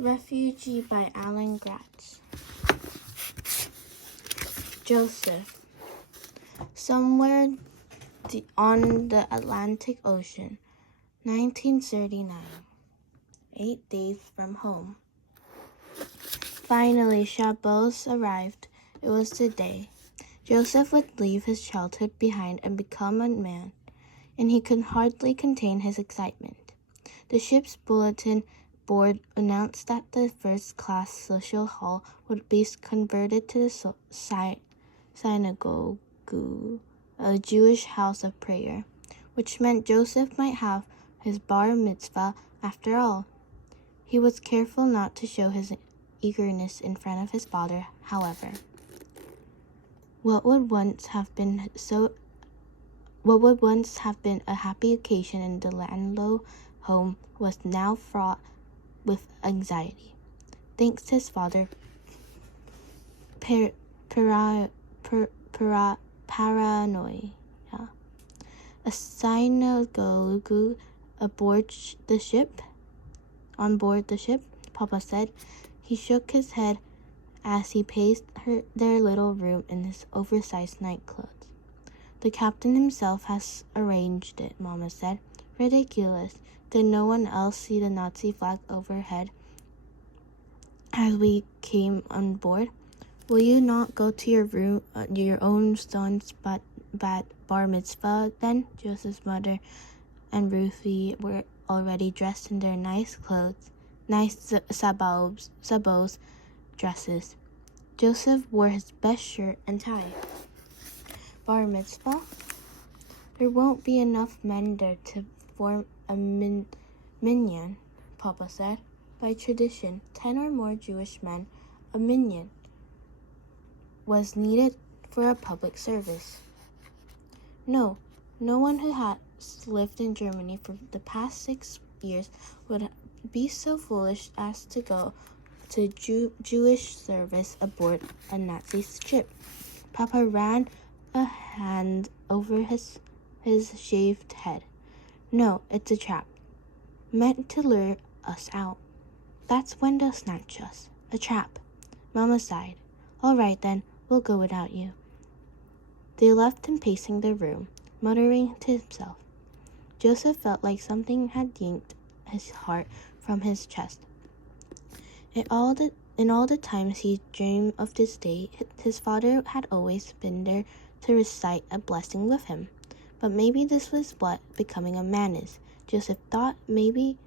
Refugee by Gratz. Joseph. Somewhere on the Atlantic Ocean, 1939. 8 days from home. Finally, Chabos arrived. It was the day. Joseph would leave his childhood behind and become a man, and he could hardly contain his excitement. The ship's bulletin board announced that the first-class social hall would be converted to the synagogue, a Jewish house of prayer, which meant Joseph might have his bar mitzvah after all. He was careful not to show his eagerness in front of his father, however. What would once have been a happy occasion in the Landlow home was now fraught with anxiety, thanks to his father paranoia. A synagogue on board the ship, Papa said. He shook his head as he paced their little room in his oversized nightclothes. The captain himself has arranged it, Mama said. Ridiculous. Did no one else see the Nazi flag overhead as we came on board? Will you not go to your room, your own son's bar mitzvah then? Joseph's mother and Ruthie were already dressed in their nice clothes, nice sabots dresses. Joseph wore his best shirt and tie. Bar mitzvah? There won't be enough men there to form a minyan, Papa said. By tradition, 10 or more Jewish men, a minyan, was needed for a public service. No one who has lived in Germany for the past 6 years would be so foolish as to go to Jewish service aboard a Nazi ship. Papa ran a hand over his shaved head. No, it's a trap. Meant to lure us out. That's when they'll snatch us. A trap. Mama sighed. All right then, we'll go without you. They left him pacing the room, muttering to himself. Joseph felt like something had yanked his heart from his chest. In all the times he dreamed of this day, his father had always been there to recite a blessing with him. But maybe this was what becoming a man is. Joseph thought maybe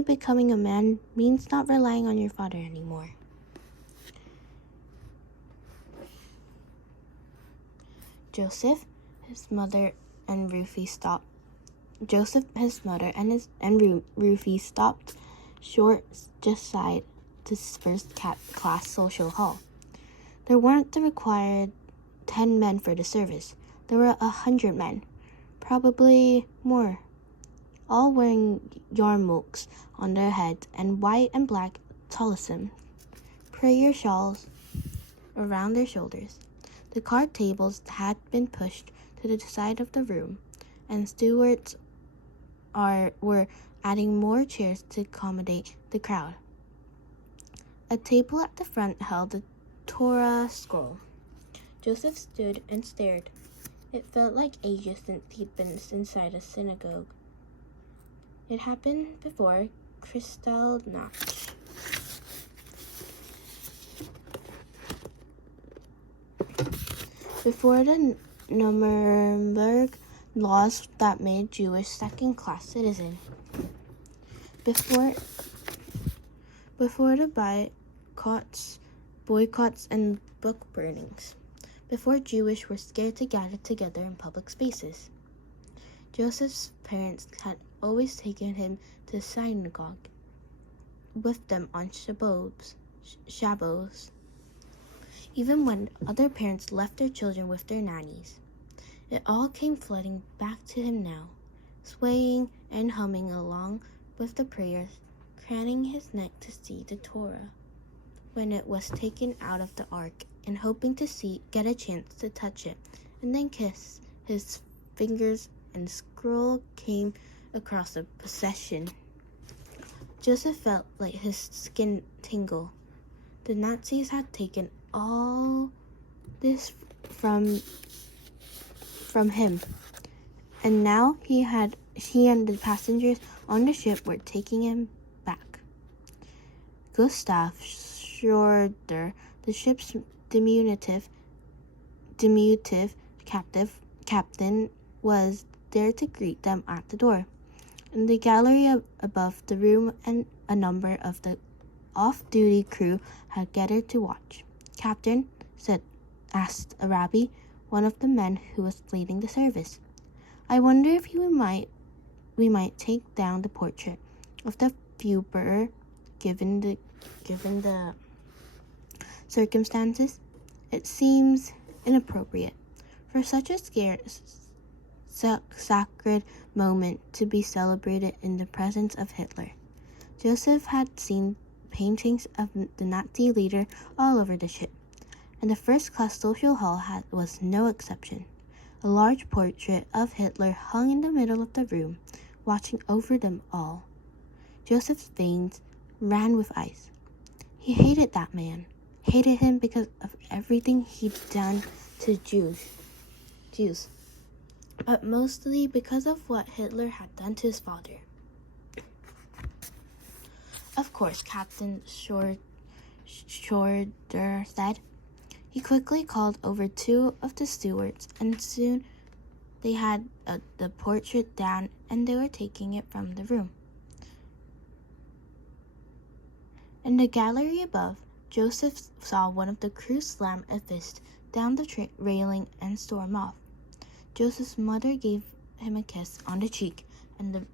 becoming a man means not relying on your father anymore. Joseph, his mother, and Rufie stopped short just side this first-class social hall. There weren't the required 10 men for the service. There were 100 men, probably more, all wearing yarmulkes on their heads and white and black talismans, prayer shawls around their shoulders. The card tables had been pushed to the side of the room, and stewards were adding more chairs to accommodate the crowd. A table at the front held the Torah scroll. Joseph stood and stared. It felt like ages since he'd been inside a synagogue. It happened before Kristallnacht. Before the Nuremberg laws that made Jewish second-class citizens. Before the boycotts and book burnings. Before Jewish were scared to gather together in public spaces. Joseph's parents had always taken him to the synagogue with them on Shabbos. Even when other parents left their children with their nannies. It all came flooding back to him now, swaying and humming along with the prayers, craning his neck to see the Torah when it was taken out of the ark, and hoping to get a chance to touch it, and then kiss his fingers, and scroll came across the procession. Joseph felt like his skin tingle. The Nazis had taken all this from him, and now he and the passengers on the ship were taking him back. Gustav Schroeder, the ship's diminutive captain, was there to greet them at the door. In the gallery above the room, and a number of the off-duty crew had gathered to watch. "Captain," asked a rabbi, one of the men who was leading the service, "I wonder if we might take down the portrait of the Führer, given the circumstances. It seems inappropriate for such a sacred moment to be celebrated in the presence of Hitler." Joseph had seen paintings of the Nazi leader all over the ship, and the first-class social hall was no exception. A large portrait of Hitler hung in the middle of the room, watching over them all. Joseph's veins ran with ice. He hated that man, hated him because of everything he'd done to Jews, but mostly because of what Hitler had done to his father. "Of course," Captain Schroeder said. He quickly called over 2 of the stewards, and soon they had the portrait down, and they were taking it from the room. In the gallery above, Joseph saw one of the crew slam a fist down the railing and storm off. Joseph's mother gave him a kiss on the cheek, and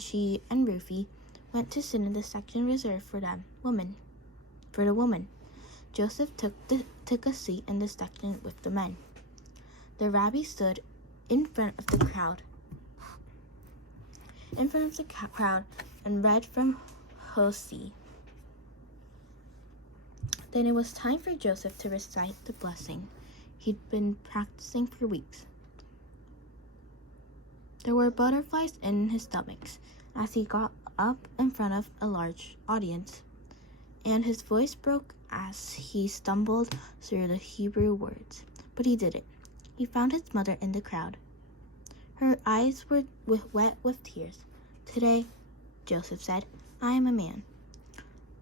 she and Rufie went to sit in the section reserved for the woman. Joseph took a seat in the section with the men. The rabbi stood in front of the crowd and read from Hosea. Then it was time for Joseph to recite the blessing he'd been practicing for weeks. There were butterflies in his stomach as he got up in front of a large audience, and his voice broke as he stumbled through the Hebrew words. But he did it. He found his mother in the crowd. Her eyes were wet with tears. "Today," Joseph said, "I am a man."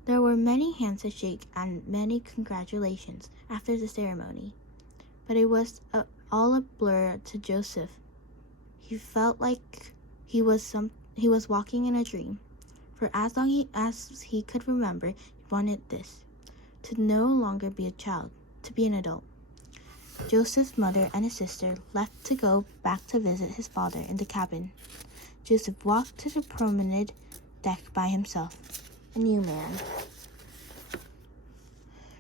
There were many hands to shake and many congratulations after the ceremony, but it was all a blur to Joseph. He felt like he was walking in a dream. For as long as he could remember, he wanted this: to no longer be a child, to be an adult. Joseph's mother and his sister left to go back to visit his father in the cabin. Joseph walked to the promenade deck by himself, a new man.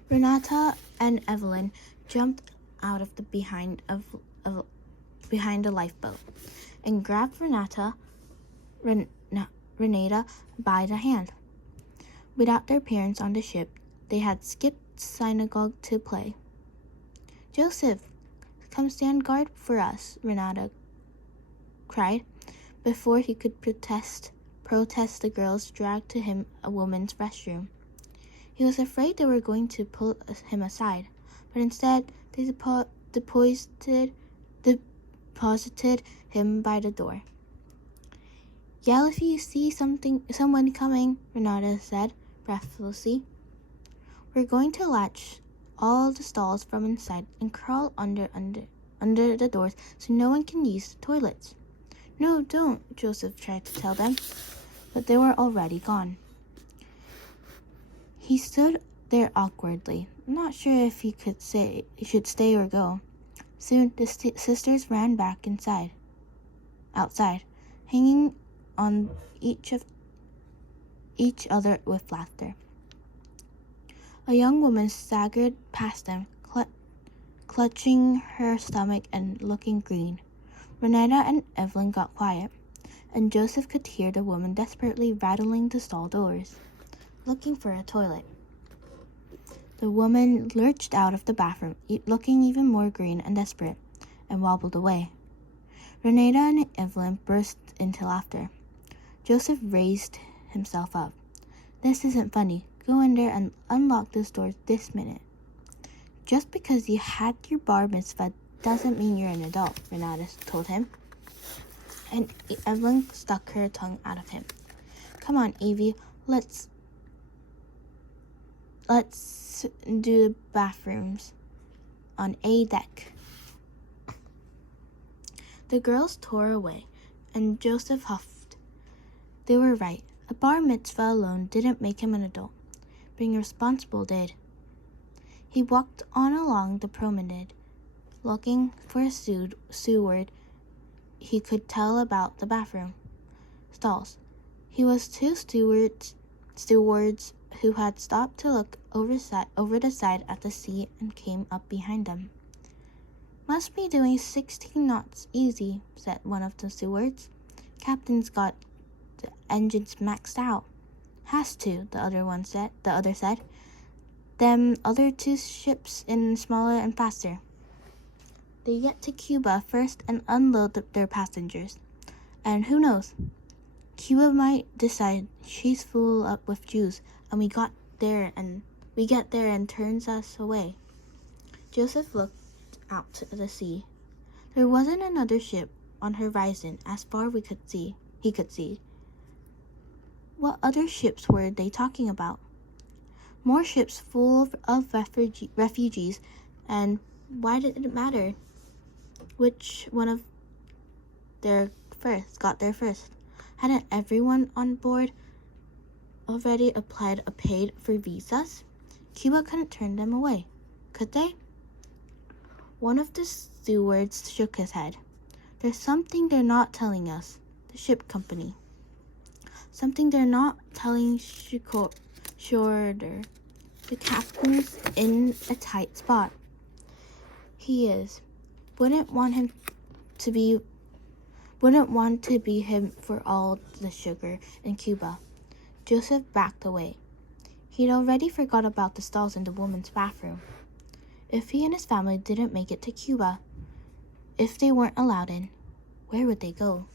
Renata and Evelyn jumped out of the behind the lifeboat and grabbed Renata by the hand. Without their parents on the ship, they had skipped synagogue to play. "Joseph, come stand guard for us," Renata cried. Before he could protest, the girls dragged to him a woman's restroom. He was afraid they were going to pull him aside, but instead they deposited him by the door. "Yell if you see someone coming," Renata said breathlessly. "We're going to latch all the stalls from inside and crawl under the doors so no one can use the toilets." "No, don't," Joseph tried to tell them, but they were already gone. He stood there awkwardly, not sure if he should stay or go. Soon the sisters ran back outside, hanging on each other with laughter. A young woman staggered past them, clutching her stomach and looking green. Renata and Evelyn got quiet, and Joseph could hear the woman desperately rattling the stall doors, looking for a toilet. The woman lurched out of the bathroom, looking even more green and desperate, and wobbled away. Renata and Evelyn burst into laughter. Joseph raised himself up. This isn't funny. Go in there and unlock those doors this minute. Just because you had your bar mitzvah doesn't mean you're an adult, Renata told him. And Evelyn stuck her tongue out of him. Come on, Evie, let's do the bathrooms on A deck. The girls tore away, and Joseph huffed. They were right. A bar mitzvah alone didn't make him an adult. Being responsible did. He walked on along the promenade, looking for a steward he could tell about the bathroom stalls. He was two stewards who had stopped to look over the side at the sea and came up behind them. Must be doing 16 knots easy, said one of the stewards. Captain's got the engines maxed out. Has to, the other said. Them other two ships in smaller and faster. They get to Cuba first and unload their passengers. And who knows? Cuba might decide she's full up with Jews, and we get there and turns us away. Joseph looked out to the sea. There wasn't another ship on the horizon as far he could see. What other ships were they talking about? More ships full of refugees, and why did it matter which one of got there first? Hadn't everyone on board already paid for visas? Cuba couldn't turn them away, could they? One of the stewards shook his head. There's something they're not telling us, the ship company. Something they're not telling Shorter. The captain's in a tight spot. He is. Wouldn't want to be him for all the sugar in Cuba. Joseph backed away. He'd already forgot about the stalls in the women's bathroom. If he and his family didn't make it to Cuba, if they weren't allowed in, where would they go?